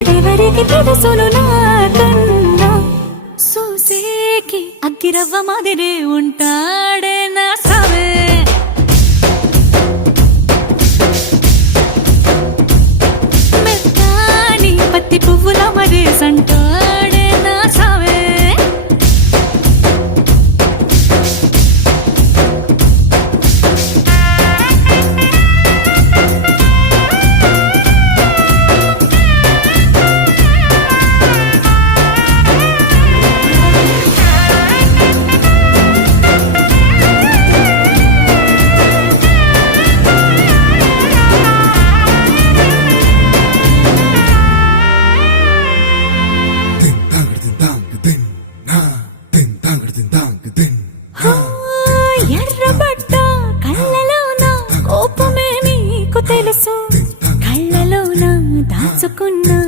ఎవరికి తెలుసును నాకన్నా చూసేకి అగ్గిరవ్వ మాదిరే ఉంటాడే నా సావే మెత్తాని పత్తి పువ్వుల